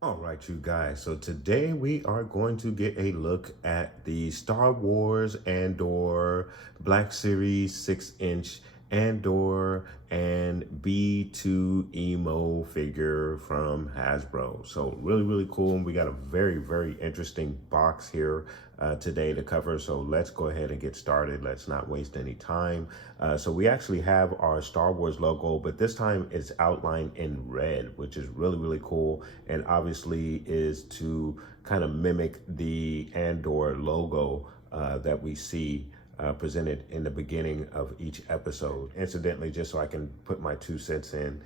All right, you guys. So today we are going to get a look at the Star Wars Andor Black Series 6-inch Andor and B2EMO figure from Hasbro. So really cool. And we got a very interesting box here today to cover. So let's go ahead and get started. Let's not waste any time. So we actually have our Star Wars logo, but this time it's outlined in red, which is really cool. And obviously is to kind of mimic the Andor logo that we see presented in the beginning of each episode. Incidentally, just so I can put my 2 cents in,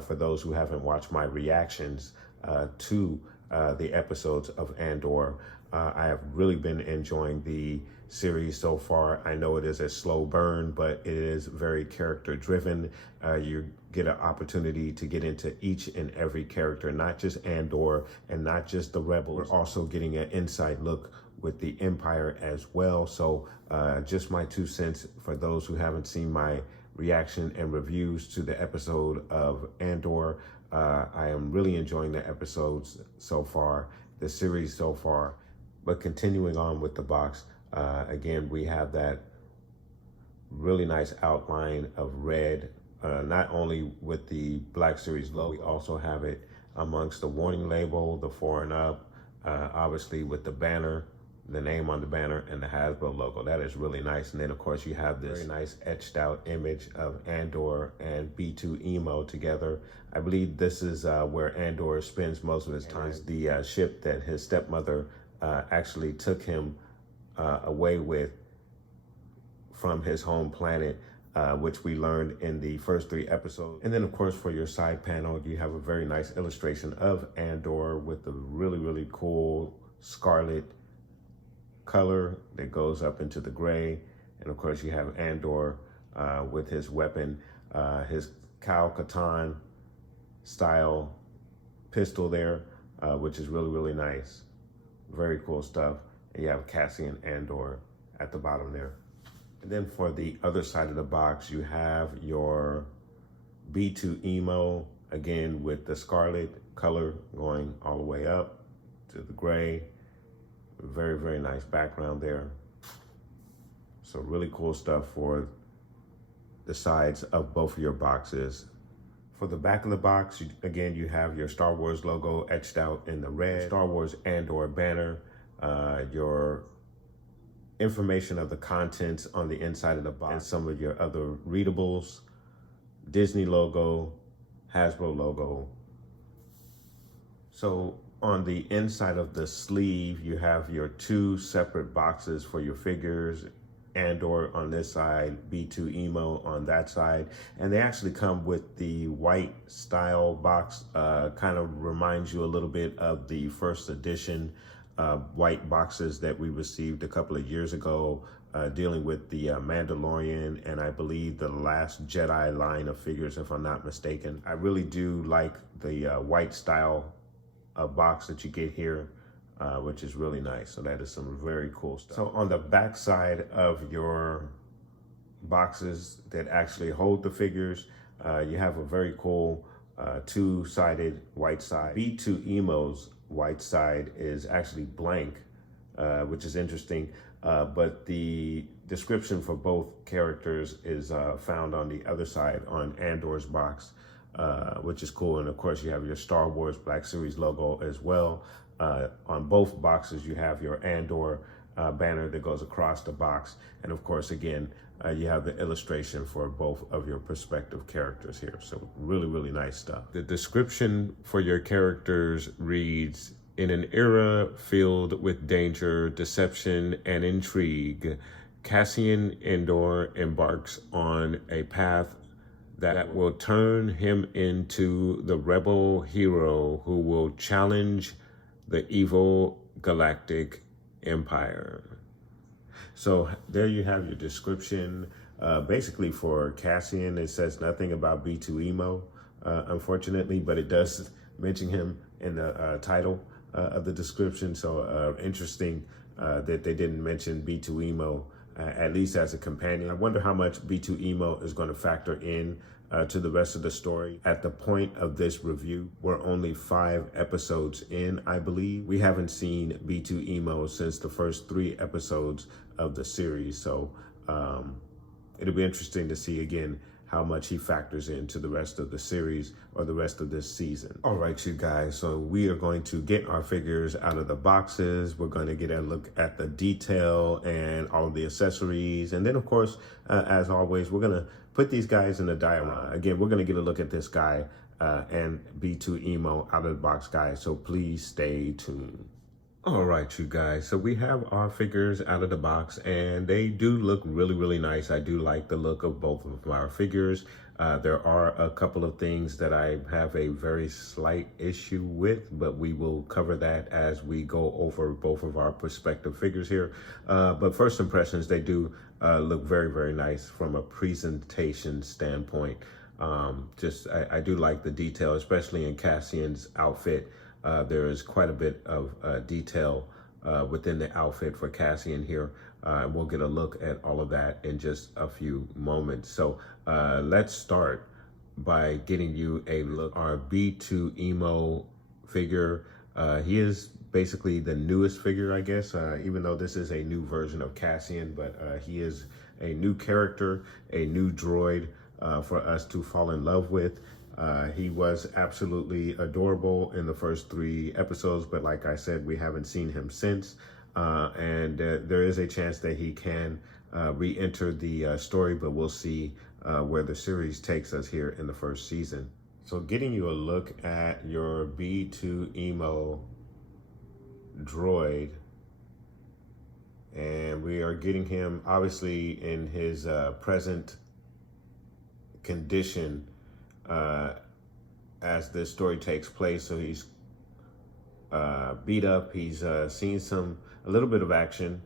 for those who haven't watched my reactions to the episodes of Andor, I have really been enjoying the series so far. I know it is a slow burn, but it is very character driven. You get an opportunity to get into each and every character, not just Andor and not just the Rebels. We're also getting an inside look with the Empire as well. So just my 2 cents for those who haven't seen my reaction and reviews to the episode of Andor. I am really enjoying the episodes so far, the series so far. But continuing on with the box, again, we have that really nice outline of red, not only with the Black Series logo, we also have it amongst the warning label, the 4 and up, obviously with the banner, the name on the banner, and the Hasbro logo. That is really nice. And then of course you have this very nice etched out image of Andor and B2EMO together. I believe this is where Andor spends most of his time. It's the ship that his stepmother actually took him away with from his home planet, which we learned in the first 3 episodes. And then of course for your side panel, you have a very nice illustration of Andor with the really cool scarlet color that goes up into the gray. And of course you have Andor with his weapon, his Kyle Katarn style pistol there, which is really nice. Very cool stuff. And you have Cassian Andor at the bottom there. And then for the other side of the box, you have your B2EMO, again with the scarlet color going all the way up to the gray. Very nice background there. So really cool stuff for the sides of both of your boxes. For the back of the box, again, you have your Star Wars logo etched out in the red, Star Wars Andor banner, your information of the contents on the inside of the box, and some of your other readables, Disney logo, Hasbro logo. So on the inside of the sleeve, you have your 2 separate boxes for your figures, Andor on this side, B2EMO on that side. And they actually come with the white style box, kind of reminds you a little bit of the first edition white boxes that we received a couple of years ago, dealing with the Mandalorian and I believe the Last Jedi line of figures, if I'm not mistaken. I really do like the white style box that you get here, which is really nice. So that is some very cool stuff. So on the back side of your boxes that actually hold the figures, you have a very cool 2-sided white side. B2EMO's white side is actually blank, which is interesting, but the description for both characters is found on the other side on Andor's box, which is cool. And of course you have your Star Wars Black Series logo as well. On both boxes you have your Andor banner that goes across the box, and of course again you have the illustration for both of your prospective characters here. So really nice stuff. The description for your characters reads, in an era filled with danger, deception, and intrigue, Cassian Andor embarks on a path that will turn him into the rebel hero who will challenge the evil galactic empire. So there you have your description. Basically for Cassian, it says nothing about B2EMO, unfortunately, but it does mention him in the title of the description. So interesting that they didn't mention B2EMO, at least as a companion. I wonder how much B2EMO is going to factor in to the rest of the story. At the point of this review, we're only 5 episodes in, I believe. We haven't seen B2EMO since the first 3 episodes of the series. So it'll be interesting to see again how much he factors into the rest of the series or the rest of this season. All right, you guys, so we are going to get our figures out of the boxes. We're going to get a look at the detail and all of the accessories. And then, of course, as always, we're going to put these guys in a diorama. Again, we're going to get a look at this guy and B2EMO out of the box, guys. So please stay tuned. All right, you guys, so we have our figures out of the box and they do look really, really nice. I do like the look of both of our figures. There are a couple of things that I have a very slight issue with, but we will cover that as we go over both of our perspective figures here. But first impressions, they do look very, very nice from a presentation standpoint. I do like the detail, especially in Cassian's outfit. There is quite a bit of detail within the outfit for Cassian here. We'll get a look at all of that in just a few moments. So let's start by getting you a look at our B2EMO figure. He is basically the newest figure, I guess, even though this is a new version of Cassian, but he is a new character, a new droid for us to fall in love with. He was absolutely adorable in the first 3 episodes, but like I said, we haven't seen him since. And there is a chance that he can re-enter the story, but we'll see where the series takes us here in the first season. So getting you a look at your B2EMO droid, and we are getting him obviously in his present condition as this story takes place. So he's beat up, he's seen a little bit of action,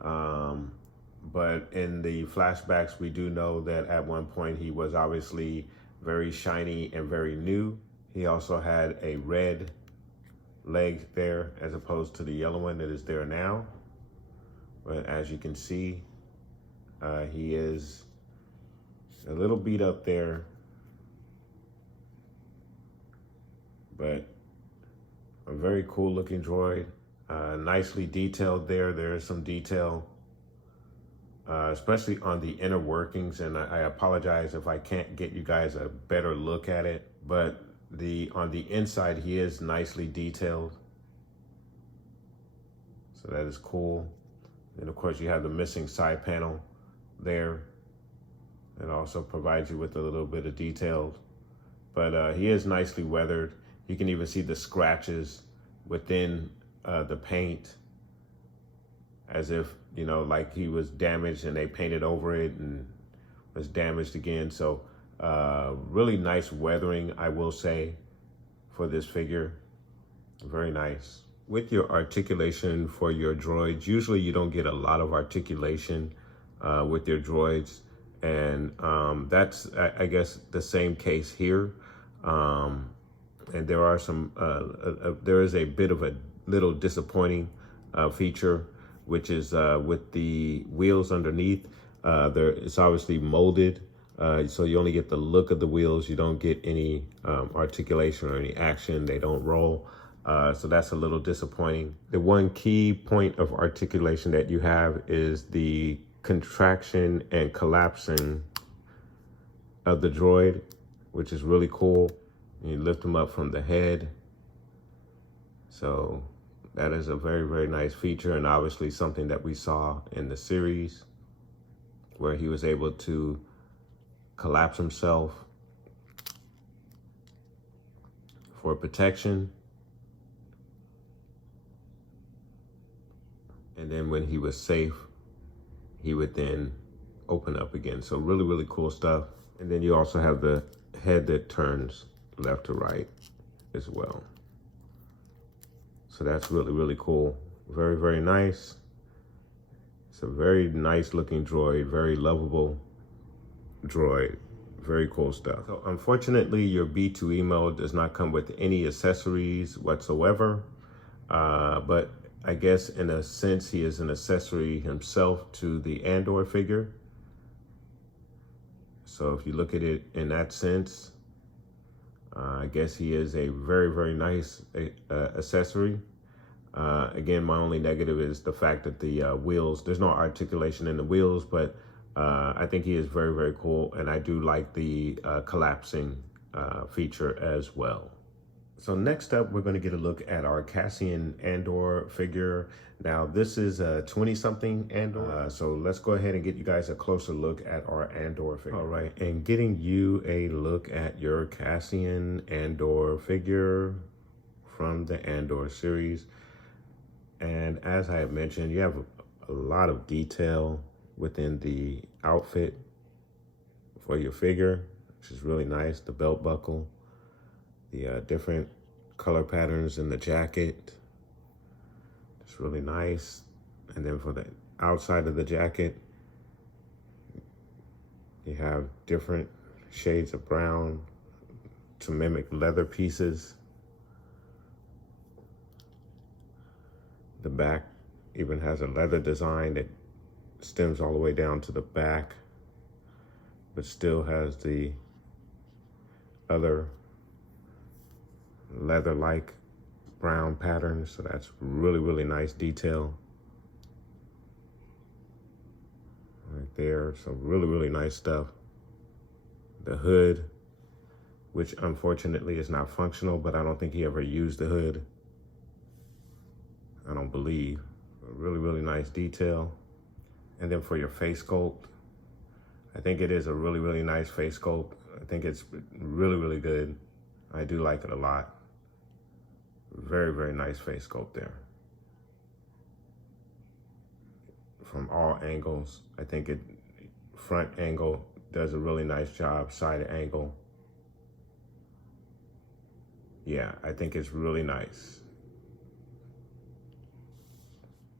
but in the flashbacks we do know that at one point he was obviously very shiny and very new. He also had a red leg there as opposed to the yellow one that is there now. But as you can see, he is a little beat up there, but a very cool looking droid, nicely detailed there. There is some detail, especially on the inner workings. And I apologize if I can't get you guys a better look at it, but on the inside, he is nicely detailed. So that is cool. And of course you have the missing side panel there. It also provides you with a little bit of detail, but he is nicely weathered. You can even see the scratches within the paint, as if, you know, like he was damaged and they painted over it and was damaged again. So really nice weathering, I will say, for this figure. Very nice. With your articulation for your droids, usually you don't get a lot of articulation with your droids. And that's, I guess, the same case here. And there are there is a bit of a little disappointing feature, which is with the wheels underneath. It's obviously molded, so you only get the look of the wheels. You don't get any articulation or any action. They don't roll. So that's a little disappointing. The one key point of articulation that you have is the contraction and collapsing of the droid, which is really cool. You lift them up from the head. So that is a very, very nice feature, and obviously something that we saw in the series where he was able to collapse himself for protection. And then when he was safe, he would then open up again. So really, really cool stuff. And then you also have the head that turns left to right as well. So that's really, really cool. Very, very nice. It's a very nice looking droid, very lovable droid. Very cool stuff. So unfortunately, your B2EMO does not come with any accessories whatsoever. But I guess in a sense, he is an accessory himself to the Andor figure. So if you look at it in that sense, I guess he is a very, very nice accessory. Again, my only negative is the fact that the wheels, there's no articulation in the wheels, but I think he is very, very cool. And I do like the collapsing feature as well. So next up, we're going to get a look at our Cassian Andor figure. Now, this is a 20-something Andor. So let's go ahead and get you guys a closer look at our Andor figure. All right, and getting you a look at your Cassian Andor figure from the Andor series. And as I have mentioned, you have a lot of detail within the outfit for your figure, which is really nice. The belt buckle, the different color patterns in the jacket. It's really nice. And then for the outside of the jacket, you have different shades of brown to mimic leather pieces. The back even has a leather design that stems all the way down to the back, but still has the other leather-like brown patterns. So that's really, really nice detail right there. So really, really nice stuff. The hood, which unfortunately is not functional, but I don't think he ever used the hood. I don't believe. Really, really nice detail. And then for your face sculpt, I think it is a really, really nice face sculpt. I think it's really, really good. I do like it a lot. Very, very nice face sculpt there. From all angles, I think front angle does a really nice job, side angle. Yeah, I think it's really nice.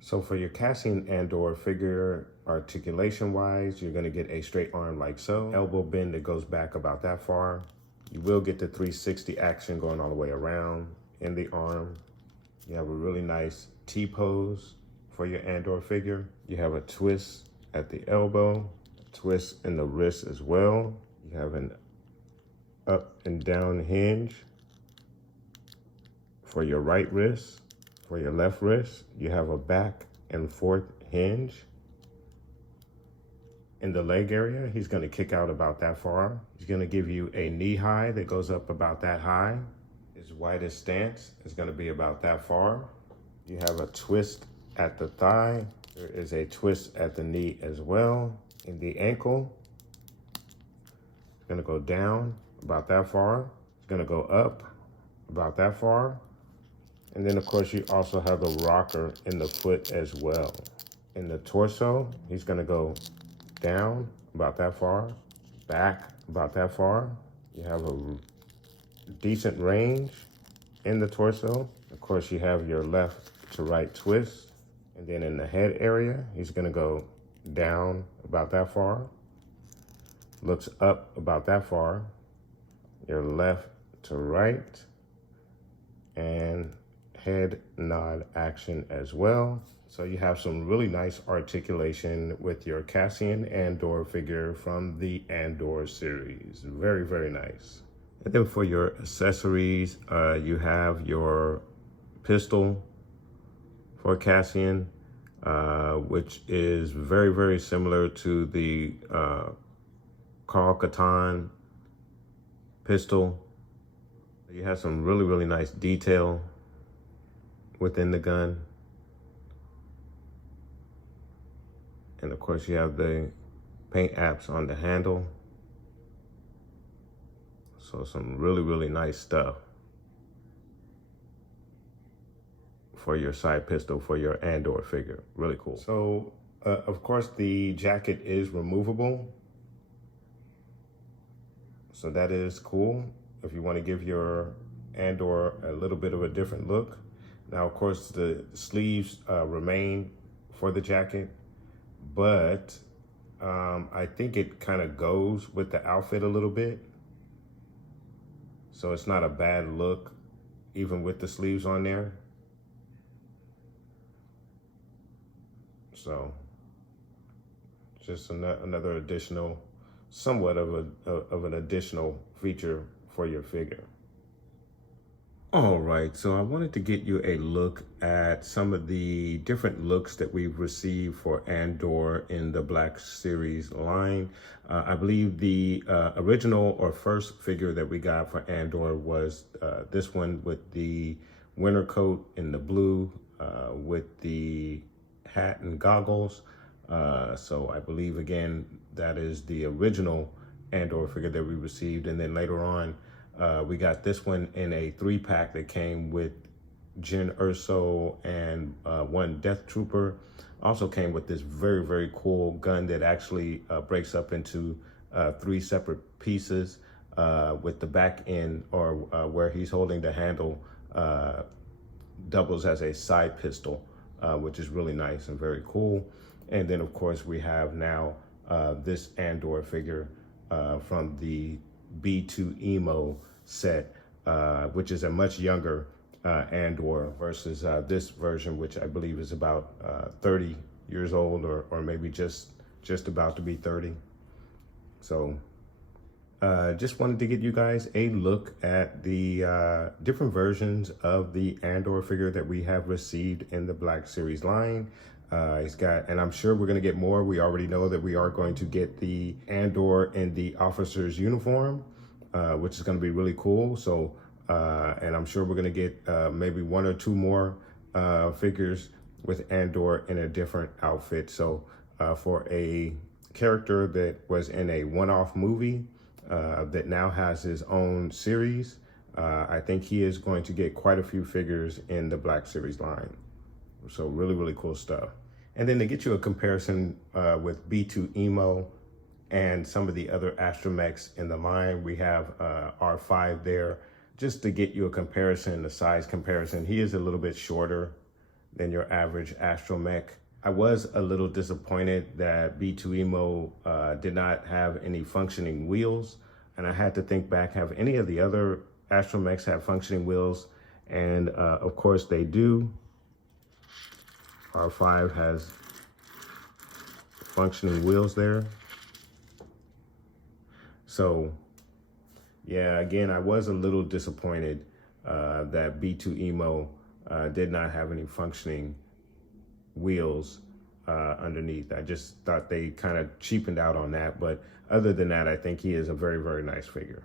So for your Cassian Andor figure, articulation-wise, you're gonna get a straight arm like so. Elbow bend that goes back about that far. You will get the 360 action going all the way around in the arm. You have a really nice T-pose for your Andor figure. You have a twist at the elbow, a twist in the wrist as well. You have an up and down hinge for your right wrist. For your left wrist, you have a back and forth hinge. In the leg area, he's gonna kick out about that far. He's gonna give you a knee high that goes up about that high. His widest stance is gonna be about that far. You have a twist at the thigh. There is a twist at the knee as well. In the ankle, it's gonna go down about that far. It's gonna go up about that far. And then of course you also have the rocker in the foot as well. In the torso, he's gonna go down about that far, back about that far. You have a decent range in the torso. Of course you have your left to right twist. And then in the head area, he's gonna go down about that far, looks up about that far, your left to right, and head nod action as well. So you have some really nice articulation with your Cassian Andor figure from the Andor series. Very, very nice. And then for your accessories, you have your pistol for Cassian, which is very, very similar to the Karl Katan pistol. You have some really, really nice detail within the gun. And of course you have the paint apps on the handle. So some really, really nice stuff for your side pistol for your Andor figure. Really cool. So of course the jacket is removable. So that is cool. If you want to give your Andor a little bit of a different look, Now, of course, the sleeves remain for the jacket, but I think it kind of goes with the outfit a little bit. So it's not a bad look, even with the sleeves on there. So just another additional, somewhat of an additional feature for your figure. All right, so I wanted to get you a look at some of the different looks that we've received for Andor in the Black Series line. I believe the original or first figure that we got for Andor was this one with the winter coat in the blue with the hat and goggles. So I believe, again, that is the original Andor figure that we received. And then later on, we got this one in a 3-pack that came with Jyn Erso and one Death Trooper. Also came with this very, very cool gun that actually breaks up into 3 separate pieces with the back end, or where he's holding the handle, doubles as a side pistol, which is really nice and very cool. And then, of course, we have now this Andor figure from the B2EMO set, which is a much younger Andor versus this version, which I believe is about 30 years old, or maybe just about to be 30. So just wanted to get you guys a look at the different versions of the Andor figure that we have received in the Black Series line. He's got, and I'm sure we're going to get more. We already know that we are going to get the Andor in the officer's uniform, which is going to be really cool. So, and I'm sure we're going to get maybe 1 or 2 more figures with Andor in a different outfit. So for a character that was in a one-off movie that now has his own series, I think he is going to get quite a few figures in the Black Series line. So really, really cool stuff. And then to get you a comparison with B2EMO and some of the other astromechs in the line, we have R5 there. Just to get you a comparison, a size comparison, he is a little bit shorter than your average astromech. I was a little disappointed that B2EMO did not have any functioning wheels. And I had to think back, have any of the other astromechs have functioning wheels? And of course they do. R5 has functioning wheels there. So yeah, again, I was a little disappointed that B2EMO did not have any functioning wheels underneath. I just thought they kind of cheapened out on that. But other than that, I think he is a very, very nice figure.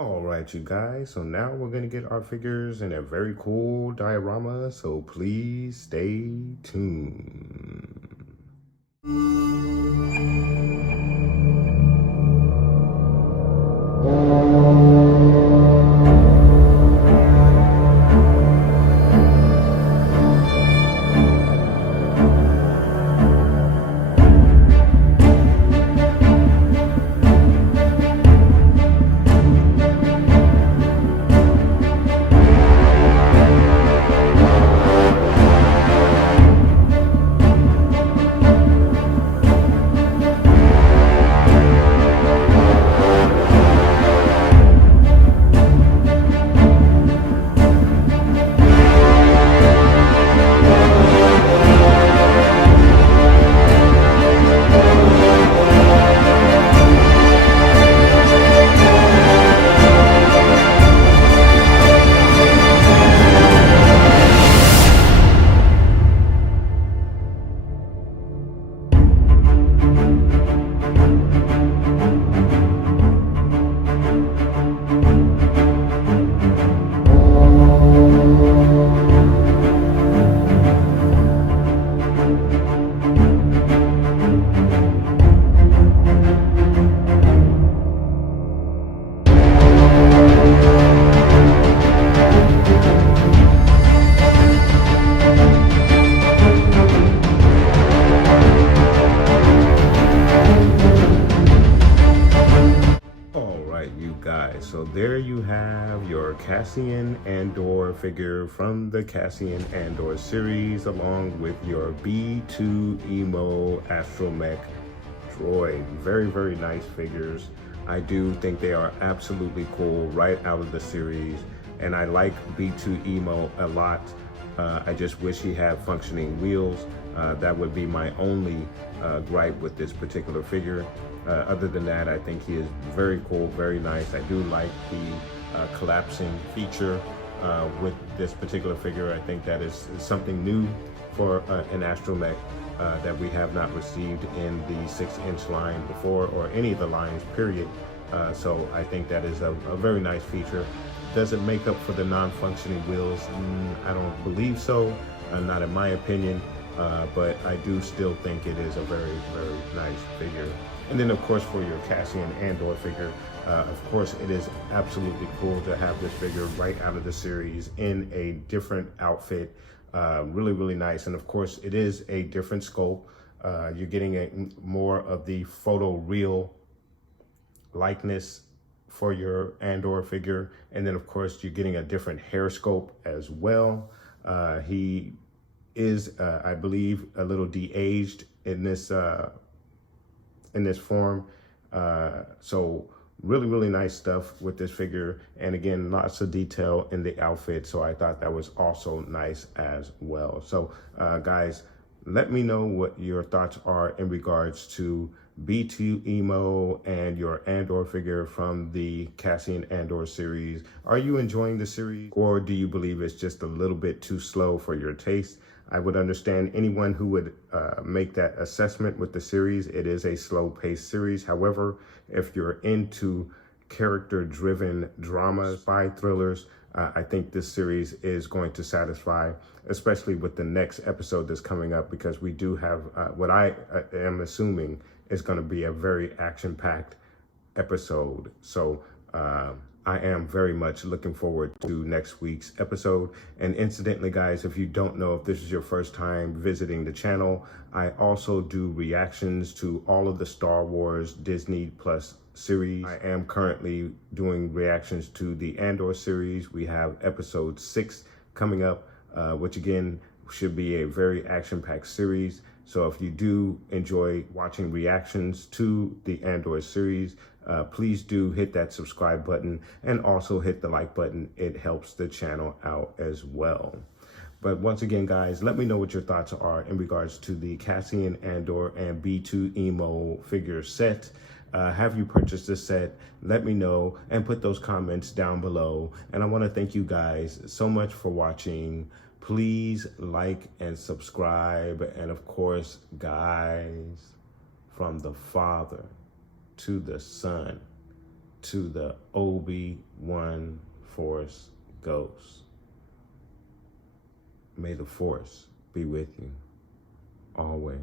All right, you guys, so now we're going to get our figures in a very cool diorama, so please stay tuned. So there you have have your Cassian Andor figure from the Cassian Andor series, along with your B2EMO Astromech droid. Very, very nice figures. I do think they are absolutely cool right out of the series, and I like B2EMO a lot. I just wish he had functioning wheels. That would be my only gripe with this particular figure. Other than that, I think he is very cool, very nice. I do like the collapsing feature with this particular figure. I think that is something new for an astromech that we have not received in the 6-inch line before, or any of the lines, period. So I think that is a very nice feature. Does it make up for the non-functioning wheels? I don't believe so, not in my opinion, but I do still think it is a very, very nice figure. And then of course for your Cassian Andor figure, of course it is absolutely cool to have this figure right out of the series in a different outfit. Really, really nice. And of course it is a different scope. You're getting more of the photo real likeness for your Andor figure. And then of course you're getting a different hair sculpt as well. He is, I believe, a little de-aged in this form. So really, really nice stuff with this figure. And again, lots of detail in the outfit. So I thought that was also nice as well. So guys, let me know what your thoughts are in regards to B2EMO and your Andor figure from the Cassian Andor series. Are you enjoying the series, or do you believe it's just a little bit too slow for your taste? I would understand anyone who would make that assessment with the series. It is a slow-paced series. However, if you're into character-driven dramas, spy thrillers, I think this series is going to satisfy, especially with the next episode that's coming up, because we do have what I am assuming is going to be a very action-packed episode. So I am very much looking forward to next week's episode. And incidentally, guys, if you don't know, if this is your first time visiting the channel, I also do reactions to all of the Star Wars Disney Plus series. I am currently doing reactions to the Andor series. We have episode 6 coming up, which again should be a very action-packed series. So if you do enjoy watching reactions to the Andor series, please do hit that subscribe button and also hit the like button. It helps the channel out as well. But once again, guys, let me know what your thoughts are in regards to the Cassian Andor and B2EMO figure set. Have you purchased this set? Let me know and put those comments down below. And I want to thank you guys so much for watching. Please like and subscribe. And of course, guys, from the Father to the Son to the Obi-Wan Force Ghost, may the Force be with you always.